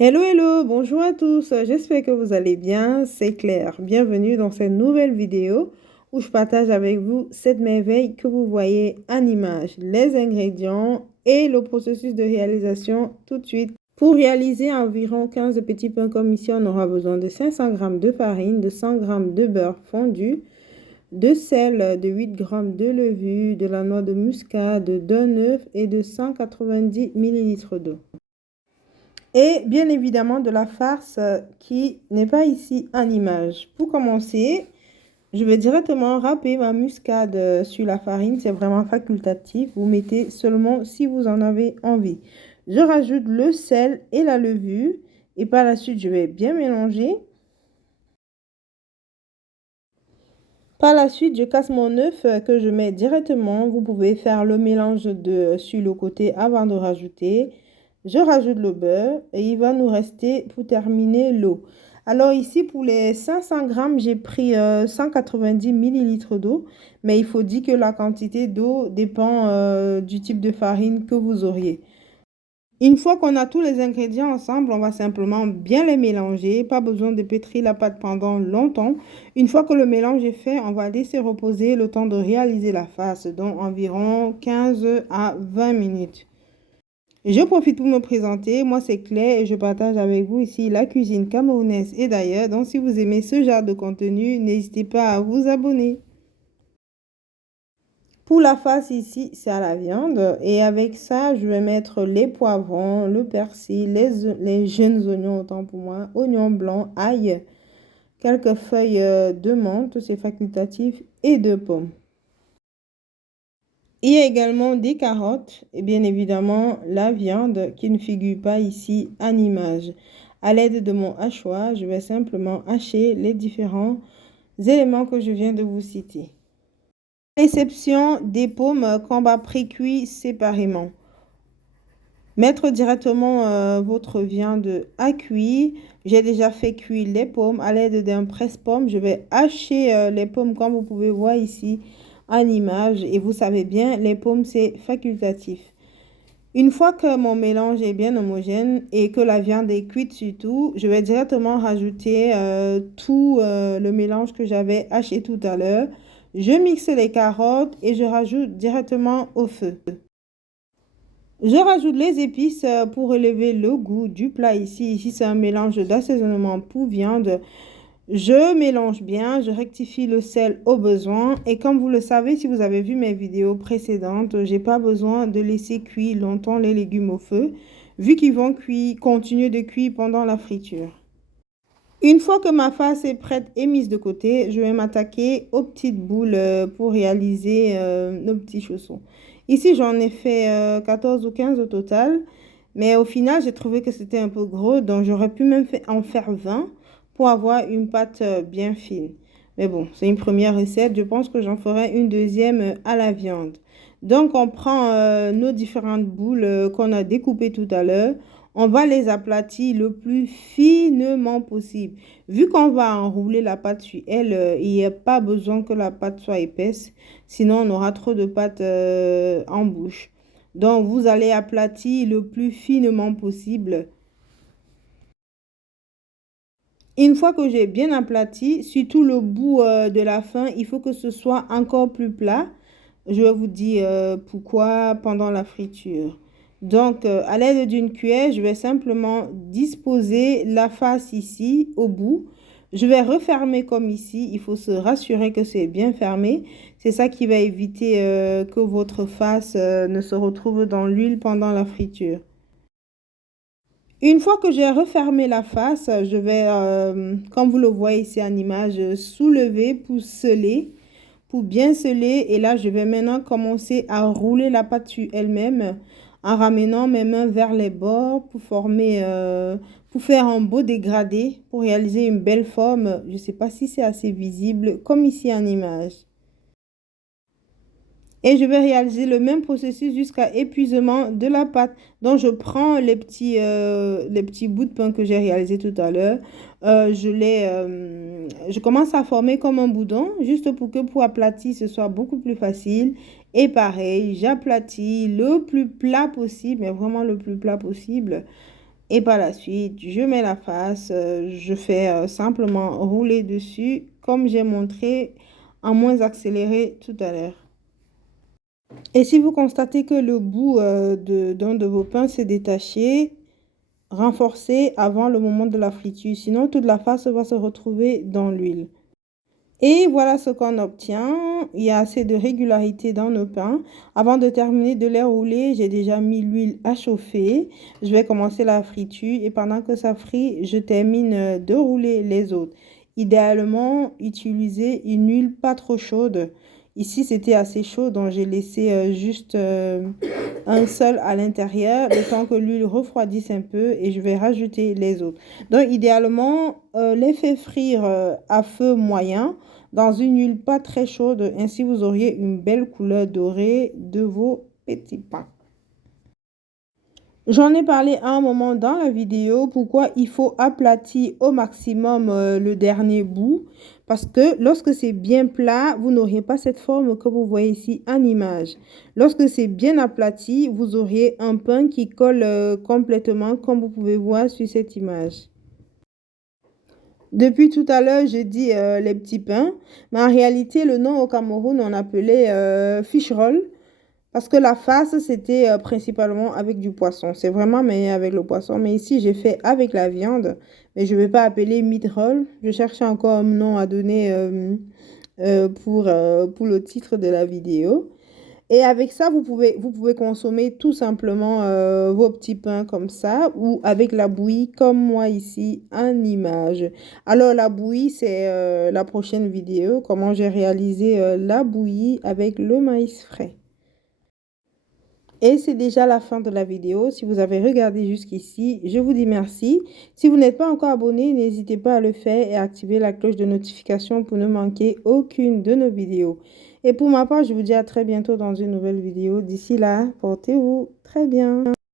Hello, hello, bonjour à tous, j'espère que vous allez bien, c'est Claire. Bienvenue dans cette nouvelle vidéo où je partage avec vous cette merveille que vous voyez en image, les ingrédients et le processus de réalisation tout de suite. Pour réaliser environ 15 petits pains comme ici, on aura besoin de 500 g de farine, de 100 g de beurre fondu, de sel, de 8 g de levure, de la noix de muscade, d'un œuf et de 190 ml d'eau. Et bien évidemment de la farce qui n'est pas ici en image. Pour commencer, je vais directement râper ma muscade sur la farine. C'est vraiment facultatif. Vous mettez seulement si vous en avez envie. Je rajoute le sel et la levure. Et par la suite, je vais bien mélanger. Par la suite, je casse mon œuf que je mets directement. Vous pouvez faire le mélange sur le côté avant de rajouter. Je rajoute le beurre et il va nous rester pour terminer l'eau. Alors ici, pour les 500 grammes, j'ai pris 190 millilitres d'eau. Mais il faut dire que la quantité d'eau dépend du type de farine que vous auriez. Une fois qu'on a tous les ingrédients ensemble, on va simplement bien les mélanger. Pas besoin de pétrir la pâte pendant longtemps. Une fois que le mélange est fait, on va laisser reposer le temps de réaliser la farce, donc environ 15 à 20 minutes. Je profite pour me présenter. Moi, c'est Claire et je partage avec vous ici la cuisine camerounaise et d'ailleurs. Donc, si vous aimez ce genre de contenu, n'hésitez pas à vous abonner. Pour la face ici, c'est à la viande. Et avec ça, je vais mettre les poivrons, le persil, les jeunes oignons, autant pour moi, oignons blancs, ail, quelques feuilles de menthe, c'est facultatif, et de pommes. Il y a également des carottes et bien évidemment la viande qui ne figure pas ici en image. À l'aide de mon hachoir, je vais simplement hacher les différents éléments que je viens de vous citer. L'exception des pommes qu'on va pré-cuire séparément. Mettre directement votre viande à cuire. J'ai déjà fait cuire les pommes à l'aide d'un presse-pomme. Je vais hacher les pommes comme vous pouvez voir ici en image. Et vous savez bien, les pommes, c'est facultatif. Une fois que mon mélange est bien homogène et que la viande est cuite surtout, je vais directement rajouter tout le mélange que j'avais haché tout à l'heure. Je mixe les carottes et je rajoute directement au feu. Je rajoute les épices pour relever le goût du plat ici. Ici, c'est un mélange d'assaisonnement pour viande. Je mélange bien, je rectifie le sel au besoin. Et comme vous le savez, si vous avez vu mes vidéos précédentes, j'ai pas besoin de laisser cuire longtemps les légumes au feu, vu qu'ils vont continuer de cuire pendant la friture. Une fois que ma farce est prête et mise de côté, je vais m'attaquer aux petites boules pour réaliser nos petits chaussons. Ici, j'en ai fait 14 ou 15 au total. Mais au final, j'ai trouvé que c'était un peu gros. Donc, j'aurais pu même en faire 20 pour avoir une pâte bien fine. Mais bon, c'est une première recette. Je pense que j'en ferai une deuxième à la viande. Donc, on prend nos différentes boules qu'on a découpées tout à l'heure. On va les aplatir le plus finement possible. Vu qu'on va enrouler la pâte sur elle, il n'y a pas besoin que la pâte soit épaisse. Sinon, on aura trop de pâte en bouche. Donc, vous allez aplatir le plus finement possible. Une fois que j'ai bien aplati, surtout le bout de la fin, il faut que ce soit encore plus plat. Je vais vous dire pourquoi pendant la friture. Donc, à l'aide d'une cuillère, je vais simplement disposer la face ici, au bout. Je vais refermer comme ici. Il faut se rassurer que c'est bien fermé. C'est ça qui va éviter que votre face ne se retrouve dans l'huile pendant la friture. Une fois que j'ai refermé la face, je vais, comme vous le voyez ici en image, soulever pour sceller, pour bien sceller. Et là, je vais maintenant commencer à rouler la pâte sur elle-même en ramenant mes mains vers les bords pour former, pour faire un beau dégradé, pour réaliser une belle forme. Je ne sais pas si c'est assez visible, comme ici en image. Et je vais réaliser le même processus jusqu'à épuisement de la pâte. Donc, je prends les petits bouts de pain que j'ai réalisés tout à l'heure. Je commence à former comme un boudin, juste pour que pour aplatir, ce soit beaucoup plus facile. Et pareil, j'aplatis le plus plat possible, mais vraiment le plus plat possible. Et par la suite, je mets la face, je fais simplement rouler dessus comme j'ai montré en moins accéléré tout à l'heure. Et si vous constatez que le bout d'un de vos pains s'est détaché, renforcez avant le moment de la friture. Sinon, toute la face va se retrouver dans l'huile. Et voilà ce qu'on obtient. Il y a assez de régularité dans nos pains. Avant de terminer de les rouler, j'ai déjà mis l'huile à chauffer. Je vais commencer la friture et pendant que ça frit, je termine de rouler les autres. Idéalement, utilisez une huile pas trop chaude. Ici, c'était assez chaud, donc j'ai laissé juste un seul à l'intérieur, le temps que l'huile refroidisse un peu et je vais rajouter les autres. Donc, idéalement, les faire frire à feu moyen dans une huile pas très chaude. Ainsi, vous auriez une belle couleur dorée de vos petits pains. J'en ai parlé à un moment dans la vidéo pourquoi il faut aplatir au maximum le dernier bout. Parce que lorsque c'est bien plat, vous n'auriez pas cette forme que vous voyez ici en image. Lorsque c'est bien aplati, vous auriez un pain qui colle complètement comme vous pouvez voir sur cette image. Depuis tout à l'heure, je dis les petits pains, mais en réalité, le nom au Cameroun, on appelait fish roll. Parce que la face, c'était principalement avec du poisson. C'est vraiment meilleur avec le poisson. Mais ici, j'ai fait avec la viande. Mais je ne vais pas appeler meat roll. Je cherchais encore un nom à donner pour le titre de la vidéo. Et avec ça, vous pouvez consommer tout simplement vos petits pains comme ça ou avec la bouillie comme moi ici en image. Alors la bouillie, c'est la prochaine vidéo, comment j'ai réalisé la bouillie avec le maïs frais. Et c'est déjà la fin de la vidéo. Si vous avez regardé jusqu'ici, je vous dis merci. Si vous n'êtes pas encore abonné, n'hésitez pas à le faire et à activer la cloche de notification pour ne manquer aucune de nos vidéos. Et pour ma part, je vous dis à très bientôt dans une nouvelle vidéo. D'ici là, portez-vous très bien.